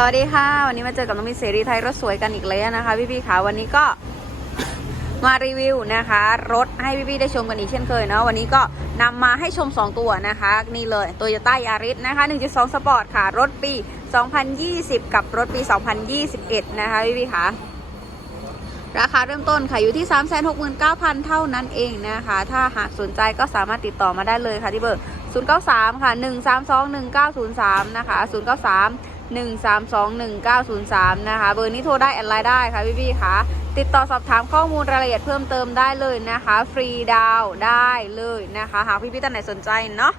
สวัสดีค่ะ วันนี้มาเจอกับน้องมิเสรีไทยรถสวยกันอีกแล้วนะคะ พี่ๆค่ะวันนี้ก็มารีวิวนะคะ รถให้พี่ๆได้ชมกันอีกเช่นเคยเนาะวันนี้ก็นำมาให้ชม 2 ตัวนะคะ นี่เลย Toyota Yaris นะคะ 1.2 Sport ค่ะ รถปี 2020 กับรถปี 2021 นะคะ พี่ๆค่ะราคาเริ่มต้นค่ะอยู่ที่ 369,000 เท่านั้นเองนะคะ ถ้าหากสนใจก็สามารถติดต่อมาได้เลยค่ะที่เบอร์ 093 ค่ะ 132 1903 นะคะ 093 132 1903 นะคะ เบอร์นี้โทรได้แอดไลน์ได้ค่ะพี่ๆค่ะติดต่อสอบถามข้อมูลรายละเอียดเพิ่มเติมได้เลยนะคะ ฟรีดาวได้เลยนะคะ หากพี่ๆท่านไหนสนใจเนาะ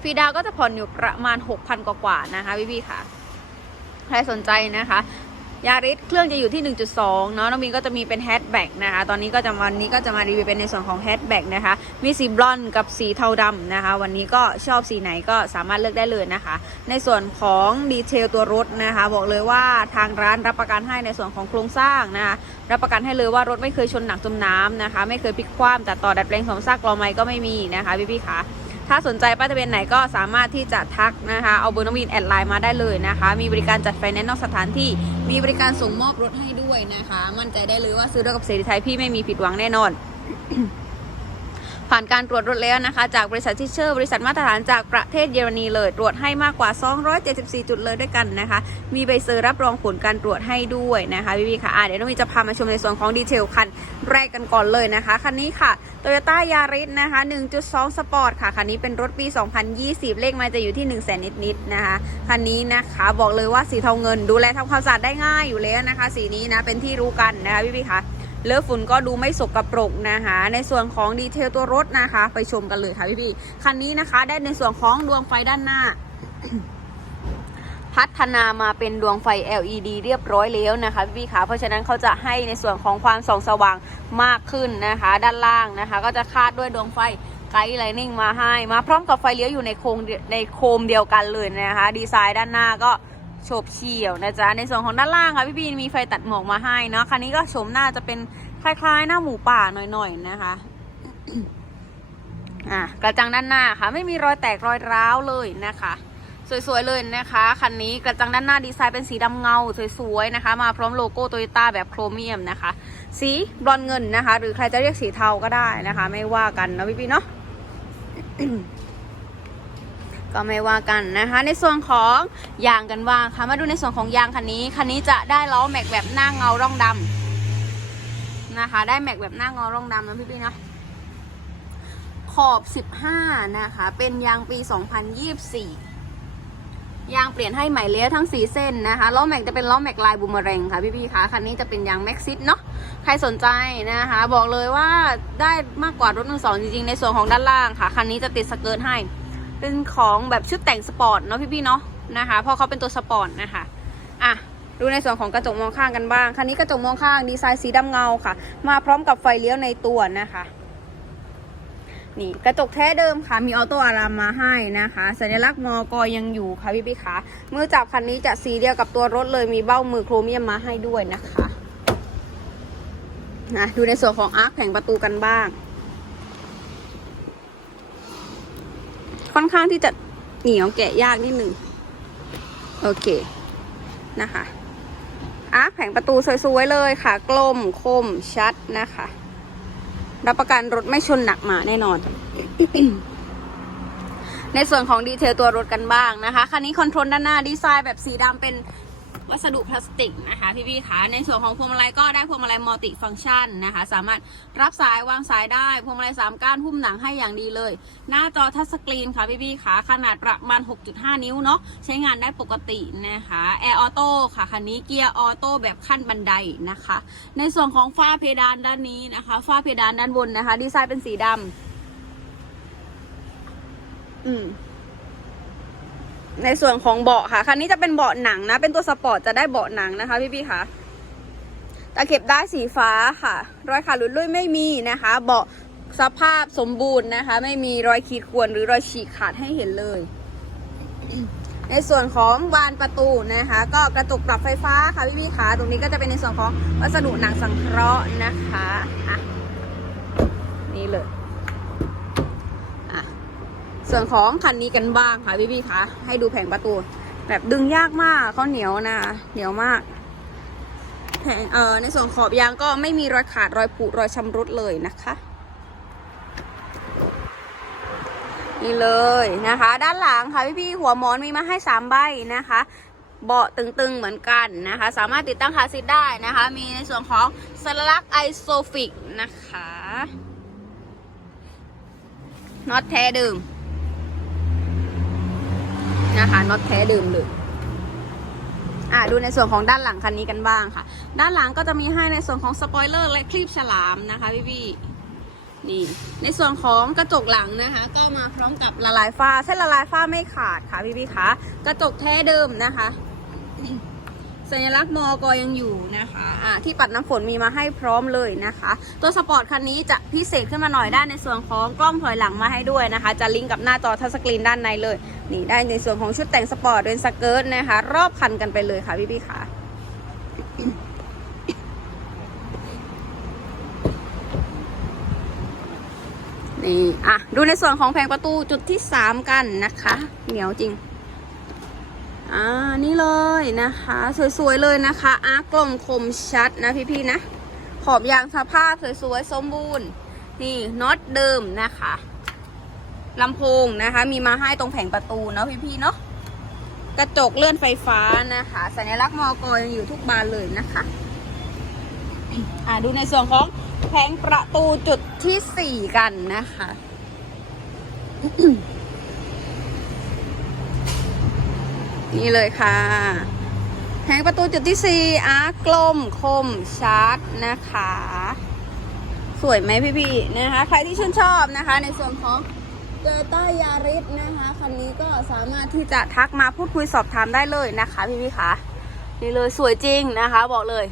ฟรีดาวก็จะผ่อนอยู่ประมาณ 6,000 กว่าๆนะคะพี่ๆค่ะ ใครสนใจนะคะ ยาริสเครื่องจะอยู่ที่ 1.2 เนาะน้องมินก็จะมีเป็นแฮชแบ็กนะคะ ตอนนี้ก็จะวันนี้ก็จะมารีวิวเป็นในส่วนของแฮชแบ็กนะคะ มีสีบลอนด์กับสีเทาดำนะคะ วันนี้ก็ชอบสีไหนก็สามารถเลือกได้เลยนะคะ ในส่วนของดีเทลตัวรถนะคะ บอกเลยว่าทางร้านรับประกันให้ในส่วนของโครงสร้างนะคะ รับประกันให้เลยว่ารถไม่เคยชนหนักจมน้ำนะคะ ไม่เคยพลิกคว่ำแต่ต่อดัดแปลงสมซากกลอไม้ก็ไม่มีนะคะพี่ๆคะ ถ้าสนใจป้ายทะเบียนไหนก็สามารถที่จะทักนะคะ เอาเบอร์น้องวินแอดไลน์มาได้เลยนะคะ มีบริการจัดไฟแนนซ์นอกสถานที่ มีบริการส่งมอบรถให้ด้วยนะคะ มั่นใจได้เลยว่าซื้อรถกับเสรีไทยพี่ไม่มีผิดหวังแน่นอน ผ่านการตรวจรถแล้วนะคะ จากบริษัทที่เชอร์บริษัทมาตรฐานจากประเทศเยอรมนีเลย ตรวจให้มากกว่า 274 จุดเลยด้วยกันนะคะ มีใบเซอร์รับรองผลการตรวจให้ด้วยนะคะพี่พี่ค่ะเดี๋ยวน้องมีจะพามาชมในส่วนของดีเทลคันแรกกันก่อนเลยนะคะคันนี้ค่ะ Toyota Yaris นะคะ 1.2 Sport ค่ะ คันนี้เป็นรถปี 2020 เลขไมาจะอยู่ที่ 1 0 0 0 0แสนนิดๆนะคะ คันนี้นะคะบอกเลยว่าสีเทาเงิน ดูแลทำความสะอาดได้ง่ายอยู่แล้วนะคะ สีนี้นะเป็นที่รู้กันนะคะพี่พี่ค่ะ เลอฝุ่นก็ดูไม่สกปรกนะคะ ในส่วนของดีเทลตัวรถนะคะ ไปชมกันเลยค่ะพี่พี่คันนี้นะคะได้ในส่วนของดวงไฟด้านหน้า พัฒนามาเป็นดวงไฟ LED เรียบร้อยแล้วนะคะพี่พี่ค่ะเพราะฉะนั้นเขาจะให้ในส่วนของความส่องสว่างมากขึ้นนะคะ ด้านล่างนะคะ ก็จะคาดด้วยดวงไฟไกด์ไลนิ่งมาให้ มาพร้อมกับไฟเลี้ยวอยู่ในโครงในโคมเดียวกันเลยนะคะ ดีไซน์ด้านหน้าก็ โฉบเฉี่ยวนะจ๊ะ ในส่วนของด้านล่างค่ะพี่พี่ๆมีไฟตัดหมอกมาให้เนาะคันนี้ก็โฉมหน้าจะเป็นคล้ายๆ หน้าหมูป่าหน่อยๆนะคะอะกระจังด้านหน้าค่ะ ไม่มีรอยแตกรอยร้าวเลยนะคะ สวยๆเลยนะคะคันนี้กระจังด้านหน้าดีไซน์เป็นสีดำเงาสวยๆนะคะ มาพร้อมโลโก้โตโยต้าแบบโครเมียมนะคะ สีบรอนเงินนะคะ หรือใครจะเรียกสีเทาก็ได้นะคะ ไม่ว่ากันนะพี่ๆเนาะ ก็ไม่ว่ากันนะคะ ในส่วนของยางกันว่างค่ะมาดูในส่วนของยางคันนี้คันนี้จะได้ล้อแม็กแบบหน้าเงาร่องดำนะคะ ได้แม็กแบบหน้าเงาร่องดำนะพี่ๆเนะขอบ 15 นะคะ เป็นยางปี 2024 ยางเปลี่ยนให้ใหม่แล้วทั้ง 4 เส้นนะคะ ล้อแม็กจะเป็นล้อแม็กลายบูมเมอแรงค่ะพี่ๆคะคันนี้จะเป็นยางแม็กซิสเนาะ ใครสนใจนะคะ บอกเลยว่าได้มากกว่ารถมือสองจริงๆ ในส่วนของด้านล่างค่ะ คันนี้จะติดสเกิร์ตให้ เป็นของแบบชุดแต่งสปอร์ตเนาะพี่ๆเนาะนะคะเพราะเขาเป็นตัวสปอร์ตนะคะอะดูในส่วนของกระจกมองข้างกันบ้างคันนี้กระจกมองข้างดีไซน์สีดำเงาค่ะ มาพร้อมกับไฟเลี้ยวในตัวนะคะนี่กระจกแท้เดิมค่ะมีออโต้อารามมาให้นะคะ สัญลักษณ์มอกอยังอยู่ค่ะพี่พี่ๆคะมือจับคันนี้จะสีเดียวกับตัวรถเลยมีเบ้ามือโครเมียมมาให้ด้วยนะคะนะดูในส่วนของอาร์คแผงประตูกันบ้าง ค่อนข้างที่จะเหนียวแกะยากนิดหนึ่งโอเคนะคะอาร์คแผงประตูสวยๆเลยค่ะ กลมคมชัดนะคะ รับประกันรถไม่ชนหนักหมาแน่นอน ในส่วนของดีเทลตัวรถกันบ้างนะคะ คันนี้คอนโทรลด้านหน้าดีไซน์แบบสีดำเป็น วัสดุพลาสติกนะคะพี่ๆคะในส่วนของพวงมาลัยก็ได้พวงมาลัยมัลติฟังก์ชันนะคะ สามารถรับสายวางสายได้พวงมาลัยสามก้านหุ้มหนังให้อย่างดีเลย หน้าจอทัชสกรีนค่ะพี่ๆคะขนาดประมาณ 6.5 นิ้วเนาะใช้งานได้ปกตินะคะแอร์ออโต้ค่ะคันนี้เกียร์ออโต้แบบขั้นบันไดนะคะ ในส่วนของฝ้าเพดานด้านนี้นะคะฝ้าเพดานด้านบนนะคะ ดีไซน์เป็นสีดำอืม ในส่วนของเบาะค่ะคันนี้จะเป็นเบาะหนังนะ เป็นตัวสปอร์ตจะได้เบาะหนังนะคะพี่ๆค่ะตะเข็บได้สีฟ้าค่ะ รอยขาดหลุดลุ่ยไม่มีนะคะ เบาะสภาพสมบูรณ์นะคะ ไม่มีรอยขีดข่วนหรือรอยฉีกขาดให้เห็นเลย ในส่วนของบานประตูนะคะ ก็กระจกปรับไฟฟ้าค่ะพี่ๆค่ะตรงนี้ก็จะเป็นในส่วนของวัสดุหนังสังเคราะห์นะคะอะนี่เลย ส่วนของคันนี้กันบ้างค่ะพี่ๆค่คะให้ดูแผงประตู แบบดึงยากมากเขาเหนียวนะ เหนียวมากแผงเออในส่วนขอบยางก็ไม่มีรอยขาดรอยผุรอยชำรุดเลยนะคะนี่เลยนะคะ ด้านหลังค่ะพี่ๆหัวหมอนมีมาให้สามใบนะคะเบาะตึงๆเหมือนกันนะคะ สามารถติดตั้งคาซีทได้นะคะ มีในส่วนของสลักไอโซฟิกนะคะน็อตแท้ดื่ม นะคะน็อตแท้เดิมเลยอะดูในส่วนของด้านหลังคันนี้กันบ้างค่ะ ด้านหลังก็จะมีให้ในส่วนของสปอยเลอร์และคลีปฉลามนะคะพี่พี่นี่ในส่วนของกระจกหลังนะคะ ก็มาพร้อมกับละลายฝ้าเส้นละลายฝ้าไม่ขาดค่ะพี่พี่คะกระจกแท้เดิมนะคะ สัญลักษณ์มอกอยังอยู่นะคะอ่าที่ปัดน้ำฝนมีมาให้พร้อมเลยนะคะ ตัวสปอร์ตคันนี้จะพิเศษขึ้นมาหน่อยได้ในส่วนของกล้องถอยหลังมาให้ด้วยนะคะ จะลิงก์กับหน้าจอทัชสกรีนด้านในเลย นี่ได้ในส่วนของชุดแต่งสปอร์ตเป็นสเกิร์ตนะคะ รอบคันกันไปเลยค่ะพี่พี่ๆค่ะนี่อะดูในส่วนของแผงประตูจุดที่ 3 กันนะคะ เหนียวจริง อ่านี่เลยนะคะ สวยๆเลยนะคะอาร์กลมคมชัดนะพี่ๆนะ ขอบยางสภาพสวยๆสมบูรณ์ นี่น็อตเดิมนะคะลำโพงนะคะ มีมาให้ตรงแผงประตูเนาะพี่ๆเนาะกระจกเลื่อนไฟฟ้านะคะ สัญลักษณ์มอกยังอยู่ทุกบานเลยนะคะอ่าดูในส่วนของแผงประตูจุดที่4กันนะคะ นี่เลยค่ะ แผงประตูจุดที่ 4 อาร์กลมคมชาร์จนะคะ สวยไหมพี่ๆนะคะ ใครที่ชื่นชอบนะคะ ในส่วนของเ o ต้ายาริสนะคะคันนี้ก็สามารถที่จะทักมาพูดคุยสอบถามได้เลยนะคะพี่ๆคะนี่เลยสวยจริงนะคะบอกเลย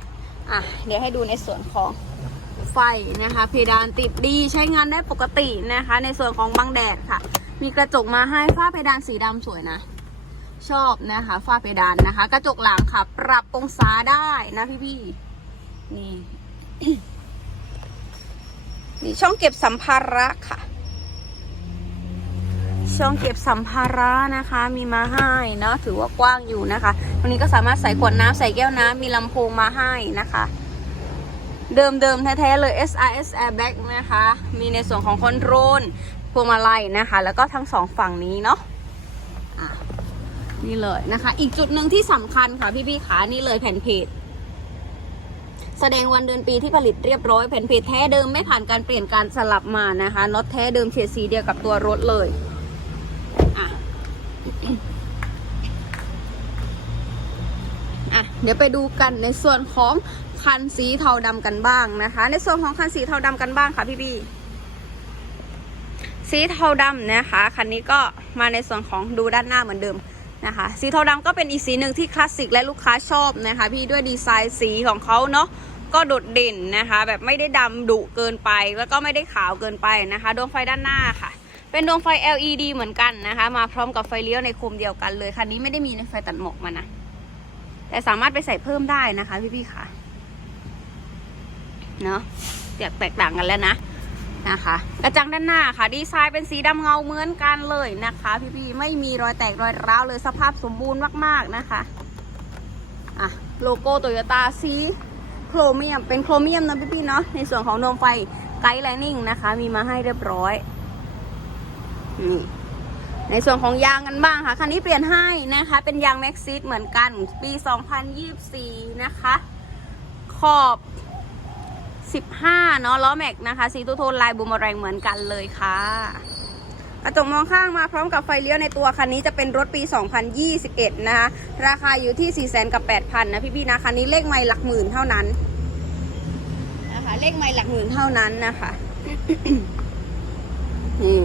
อะเดี๋ยวให้ดูในส่วนของไฟนะคะ เพดานติดดีใช้งานได้ปกตินะคะ ในส่วนของบังแดดค่ะ มีกระจกมาให้ฝ้าเพดานสีดำสวยนะ ชอบนะคะฝ้าเพดานนะคะ กระจกหลังค่ะ ปรับองศาได้นะพี่ๆนี่ นี่ช่องเก็บสัมภาระค่ะ ช่องเก็บสัมภาระนะคะ มีมาให้เนาะถือว่ากว้างอยู่นะคะ ตรงนี้ก็สามารถใส่ขวดน้ำใส่แก้วน้ำมีลำโพงมาให้นะคะเดิมๆแท้ๆเลย SRS Airbag นะคะ มีในส่วนของคอนโทรลพวงมาลัยนะคะ แล้วก็ทั้งสองฝั่งนี้เนาะ นี่เลยนะคะ อีกจุดหนึ่งที่สำคัญค่ะพี่ๆขานี่เลยแผ่นเพจแสดงวันเดือนปีที่ผลิตเรียบร้อยแผ่นเพจแท้เดิมไม่ผ่านการเปลี่ยนการสลับมานะคะน็อตแท้เดิมเฉดสีเดียวกับตัวรถเลยอะอะเดี๋ยวไปดูกันในส่วนของคันสีเทาดำกันบ้างนะคะ ในส่วนของคันสีเทาดำกันบ้างค่ะพี่บีสีเทาดำนะคะคันนี้ก็มาในส่วนของดูด้านหน้าเหมือนเดิม นะคะสีเทาดำก็เป็นอีกสีหนึ่งที่คลาสสิกและลูกค้าชอบนะคะพี่ด้วยดีไซน์สีของเขาเนาะก็โดดเด่นนะคะ แบบไม่ได้ดำดุเกินไปแล้วก็ไม่ได้ขาวเกินไปนะคะดวงไฟด้านหน้าค่ะ เป็นดวงไฟ LED เหมือนกันนะคะ มาพร้อมกับไฟเลี้ยวในโคมเดียวกันเลยคันนี้ไม่ได้มีในไฟตัดหมอกมานะแต่สามารถไปใส่เพิ่มได้นะคะพี่ๆค่ะเนาะแตกต่างกันแล้วนะ นะคะ กระจังด้านหน้าค่ะ ดีไซน์เป็นสีดำเงาเหมือนกันเลยนะคะ พี่ๆไม่มีรอยแตกรอยร้าวเลยสภาพสมบูรณ์มากๆนะคะอะโลโก้โตโยต้าสีโครเมียมเป็นโครเมียมนะพี่ๆเนาะในส่วนของดวงไฟไกด์ไลนิ่งนะคะ มีมาให้เรียบร้อยนี่ในส่วนของยางกันบ้างค่ะคันนี้เปลี่ยนให้นะคะ เป็นยางแม็กซิสเหมือนกันปี 2024 นะคะ ขอบ 15 เนาะล้อแม็กนะคะ สีตูโทนลายบูมแรงเหมือนกันเลยค่ะกระจกมองข้างมาพร้อมกับไฟเลี้ยวในตัวคันนี้จะเป็นรถปี 2021 นะคะ ราคาอยู่ที่ 4 0 0 0 0กับ8,000นะพี่ๆนะคันนี้เลขไม่หลักหมื่นเท่านั้นนะคะเลขไม่หลักหมื่นเท่านั้นนะคะนี่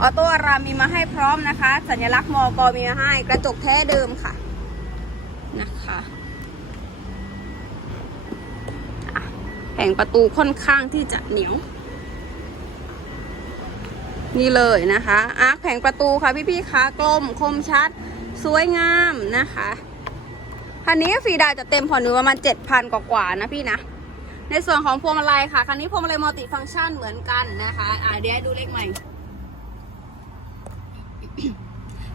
ออโต้อารามีมาให้พร้อมนะคะ สัญลักษณ์มอกมีมาให้กระจกแท้เดิมค่ะนะคะ แผงประตูค่อนข้างที่จะเหนียว นี่เลยนะคะ อาร์คแผงประตูค่ะพี่ๆคะกลมคมชัด สวยงามนะคะคันนี้ฟรีดาจะเต็มผ่อนอยู่ประมาณ7,000กว่าๆนะพี่นะ ในส่วนของพวงมาลัยค่ะ คันนี้พวงมาลัยมัลติฟังก์ชันเหมือนกันนะคะ อ่าเดี๋ยวดูเลขใหม่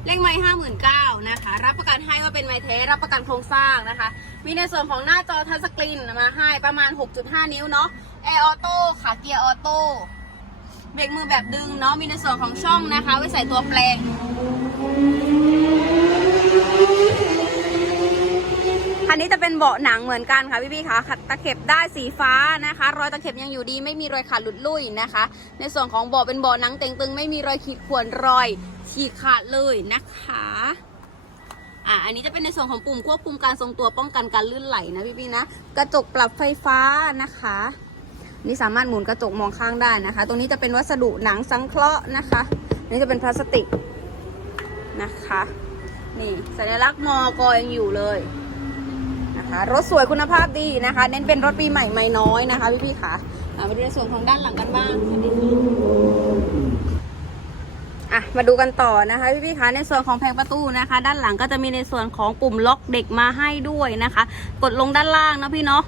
เลขไม้ห้าหมื่นเก้านะคะ รับประกันให้ว่าเป็นไม้แท้รับประกันโครงสร้างนะคะ มีในส่วนของหน้าจอทัชสกรีนมาให้ประมาณ 6.5 นิ้วเนาะแอร์ออโต้ค่ะเกียร์ออโต้เบรกมือแบบดึงเนาะมีในส่วนของช่องนะคะ ไว้ใส่ตัวแปลง คันนี้จะเป็นเบาะหนังเหมือนกันค่ะพี่พี่ๆคะขัดตะเข็บได้สีฟ้านะคะ รอยตะเข็บยังอยู่ดีไม่มีรอยขาดหลุดลุ่ยนะคะ ในส่วนของเบาะเป็นเบาะหนังเต่งตึงไม่มีรอยขีดข่วนรอยขีดขาดเลยนะคะอะอันนี้จะเป็นในส่วนของปุ่มควบคุมการทรงตัวป้องกันการลื่นไหลนะพี่พี่ๆนะ กระจกปรับไฟฟ้านะคะ นี่สามารถหมุนกระจกมองข้างได้นะคะ ตรงนี้จะเป็นวัสดุหนังสังเคราะห์นะคะอันนี่จะเป็นพลาสติกนะคะ นี่สัญลักษณ์มอกยังอยู่เลย นะคะ รถสวยคุณภาพดีนะคะ เน้นเป็นรถปีใหม่ไม่น้อยนะคะพี่พี่ๆค่ะมาดูในส่วนของด้านหลังกันบ้างค่ะพี่พี่อะมาดูกันต่อนะคะพี่พี่คะในส่วนของแผงประตูนะคะ ด้านหลังก็จะมีในส่วนของปุ่มล็อกเด็กมาให้ด้วยนะคะ กดลงด้านล่างนะพี่เนาะ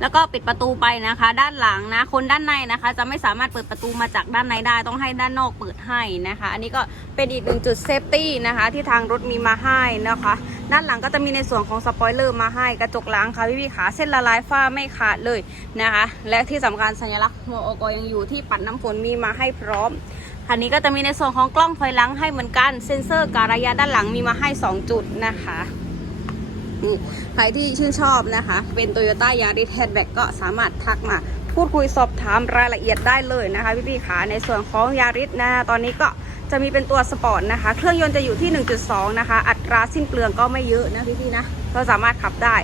แล้วก็ปิดประตูไปนะคะ ด้านหลังนะ คนด้านในนะคะ จะไม่สามารถเปิดประตูมาจากด้านในได้ ต้องให้ด้านนอกเปิดให้นะคะ อันนี้ก็เป็นอีกหนึ่งจุดเซฟตี้นะคะ ที่ทางรถมีมาให้นะคะ ด้านหลังก็จะมีในส่วนของสปอยเลอร์มาให้กระจกหลังค่ะพี่พี่ๆขาเส้นละลายฝ้าไม่ขาดเลยนะคะ และที่สำคัญสัญลักษณ์มอกยังอยู่ที่ปัดน้ำฝนมีมาให้พร้อมคันนี้ก็จะมีในส่วนของกล้องถอยหลังให้เหมือนกัน เซ็นเซอร์การระยะด้านหลังมีมาให้ 2 จุดนะคะ นี่ใครที่ชื่นชอบนะคะ เป็น Toyota Yaris Hatchback ก็สามารถทักมาพูดคุยสอบถามรายละเอียดได้เลยนะคะพี่ๆขาในส่วนของ Yaris นะตอนนี้ก็จะมีเป็นตัวสปอร์ตนะคะ เครื่องยนต์จะอยู่ที่ 1.2 นะคะ อัตราสิ้นเปลืองก็ไม่เยอะนะพี่ๆนะก็สามารถขับได้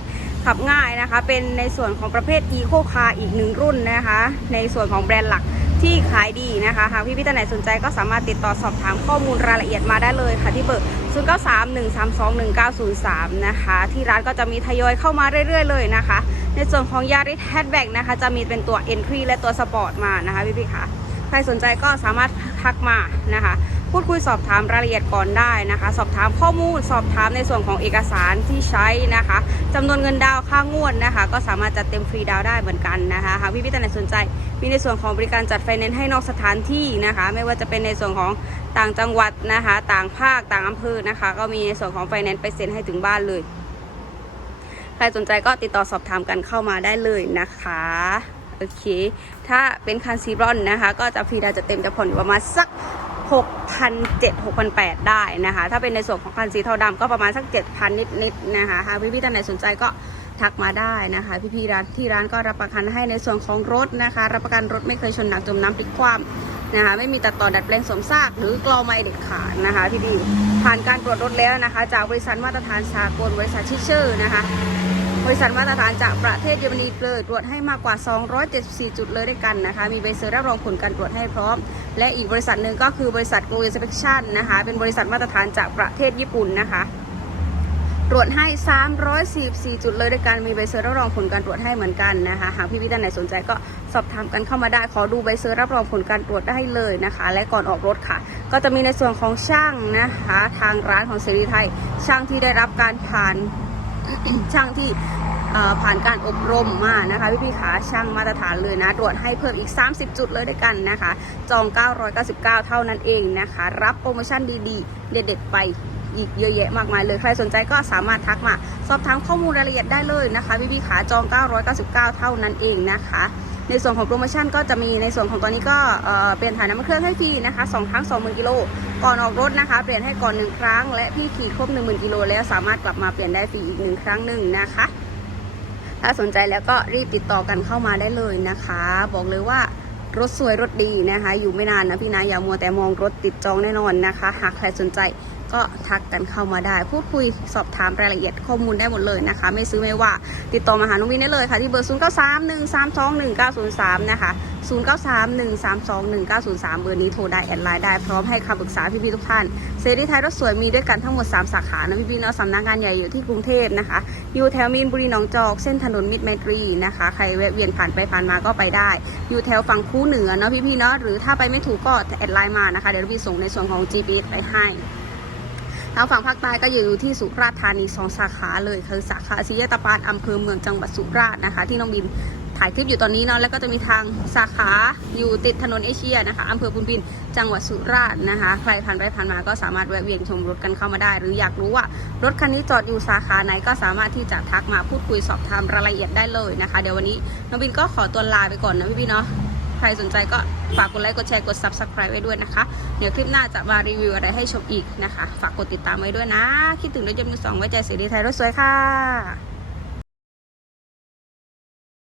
ขับง่ายนะคะ เป็นในส่วนของประเภท Eco Car อีกหนึ่งรุ่นนะคะ ในส่วนของแบรนด์หลักที่ขายดีนะคะ หากพี่พี่ท่านไหนสนใจก็สามารถติดต่อสอบถามข้อมูลรายละเอียดมาได้เลยค่ะที่เบอร์ 0931321903 นะคะ ที่ร้านก็จะมีทยอยเข้ามาเรื่อยๆ เลยนะคะ ในส่วนของยาริสแฮทแบกนะคะ จะมีเป็นตัว Entry และตัวสปอร์ตมานะคะพี่พี่ๆค่ะ ใครสนใจก็สามารถทักมานะคะ พูดคุยสอบถามรายละเอียดก่อนได้นะคะ สอบถามข้อมูลสอบถามในส่วนของเอกสารที่ใช้นะคะจำนวนเงินดาวค่างวดนะคะ ก็สามารถจัดเต็มฟรีดาวได้เหมือนกันนะคะหากพี่พี่ท่านไหนสนใจ มีในส่วนของบริการจัดไฟแนนซ์ให้นอกสถานที่นะคะ ไม่ว่าจะเป็นในส่วนของต่างจังหวัดนะคะ ต่างภาคต่างอำเภอนะคะ ก็มีในส่วนของไฟแนนซ์ไปเซ็นให้ถึงบ้านเลย ใครสนใจก็ติดต่อสอบถามกันเข้ามาได้เลยนะคะโอเค ถ้าเป็นคันซีรอนนะคะ ก็จะฟรีดาวจะเต็มจะผ่อนอยู่ประมาณสัก 6,700 6,800 ได้นะคะ ถ้าเป็นในส่วนของคันสีเทาดำก็ประมาณสัก 7,000 นิดๆนะคะหากพี่ๆท่านไหนสนใจก็ทักมาได้นะคะ พี่ๆร้านที่ร้านก็รับประกันให้ในส่วนของรถนะคะ รับประกันรถไม่เคยชนหนักจมน้ำพลิกคว่ำนะคะ ไม่มีตัดต่อดัดแปลงสมซาก หรือกลอไม่เด็ดขาดนะคะพี่ๆผ่านการตรวจรถแล้วนะคะ จากบริษัทมาตรฐานสากลบริษัทชิเชอร์นะคะ บริษัทมาตรฐานจากประเทศเยอรมนีเลยตรวจให้มากกว่า 274 จุดเลยด้วยกันนะคะ มีใบเซอร์รับรองผลการตรวจให้พร้อม และอีกบริษัทหนึ่งก็คือบริษัท Go Inspection นะคะ เป็นบริษัทมาตรฐานจากประเทศญี่ปุ่นนะคะ ตรวจให้ 344 จุดเลยด้วยกัน มีใบเซอร์รับรองผลการตรวจให้เหมือนกันนะคะ หากพี่พี่ท่านไหนสนใจก็สอบถามกันเข้ามาได้ ขอดูใบเซอร์รับรองผลการตรวจได้เลยนะคะ และก่อนออกรถค่ะ ก็จะมีในส่วนของช่างนะคะ ทางร้านของเสรีไทย ช่างที่ได้รับการผ่าน ช่างที่ผ่านการอบรมมานะคะพี่พี่ขาช่างมาตรฐานเลยนะ ตรวจให้เพิ่มอีก 30 จุดเลยด้วยกันนะคะ จอง 999 เท่านั้นเองนะคะ รับโปรโมชั่นดีๆ เด็ดๆไปอีกเยอะแยะมากมายเลย ใครสนใจก็สามารถทักมา สอบถามข้อมูลรายละเอียดได้เลยนะคะพี่พี่ขาจอง 999 เท่านั้นเองนะคะในส่วนของโปรโมชั่นก็จะมีในส่วนของตอนนี้ก็เเปลี่ยนถ่ายน้ำมันเครื่องให้ฟรีนะคะ2ครั้ง 20,000กิโล ก่อนออกรถนะคะ เปลี่ยนให้ก่อนหนึ่งครั้ง และพี่ขี่ครบ10,000กิโลแล้วสามารถกลับมาเปลี่ยนได้ฟรีอีกหนึ่งครั้งหนึ่งนะคะ ถ้าสนใจแล้วก็รีบติดต่อกันเข้ามาได้เลยนะคะ บอกเลยว่ารถสวยรถดีนะคะ อยู่ไม่นานนะพี่นะอย่ามัวแต่มองรถติดจองแน่นอนนะคะ หากใครสนใจ ก็ทักกันเข้ามาได้ พูดคุยสอบถามรายละเอียดข้อมูลได้หมดเลยนะคะ ไม่ซื้อไม่ว่า ติดต่อมาหาน้องวินได้เลยค่ะ ที่เบอร์ 0 9 3 1 3 2 1 9 0 3 นะคะ 0 9 3 1 3 2 1 9 0 3 เบอร์นี้โทรได้แอดไลน์ได้พร้อมให้คำปรึกษาพี่ๆทุกท่านเซรีไทยรถสวยมีด้วยกันทั้งหมด 3 สาขานะพี่ๆเนาะสำนักงานใหญ่อยู่ที่กรุงเทพนะคะ อยู่แถวมีนบุรีหนองจอกเส้นถนนมิตรไมตรีนะคะ ใครแวะเวียนผ่านไปผ่านมาก็ไปได้ อยู่แถวฝั่งคู่เหนือเนาะพี่ๆเนาะหรือถ้าไปไม่ถูกก็แอดไลน์มานะคะ เดี๋ยวพี่ส่งในส่วนของ GPS ไปให้ ทางฝั่งภาคใต้ก็อยู่ที่สุราษฎร์ธานีสองสาขาเลยคือสาขาศรียตปานอำเภอเมืองจังหวัดสุราษฎร์นะคะ ที่น้องบินถ่ายคลิปอยู่ตอนนี้เนาะแล้วก็จะมีทางสาขาอยู่ติดถนนเอเชียนะคะอำเภอพุนพินจังหวัดสุราษฎร์นะคะ ใครผ่านไปผ่านมาก็สามารถแวะเวียนชมรถกันเข้ามาได้ หรืออยากรู้ว่ารถคันนี้จอดอยู่สาขาไหนก็สามารถที่จะทักมาพูดคุยสอบถามรายละเอียดได้เลยนะคะ เดี๋ยววันนี้น้องบินก็ขอตัวลาไปก่อนนะพี่ๆเนาะ รสนใจก็ฝากกดไลค์กดแชร์กด subscribe ไว้ด้วยนะคะ เดี๋ยวคลิปหน้าจะมารีวิวอะไรให้ชมอีกนะคะ ฝากกดติดตามไว้ด้วยนะ คิดถึงด้วยจมูกสองไว้ใจเสียดีไทยรถสวยค่ะ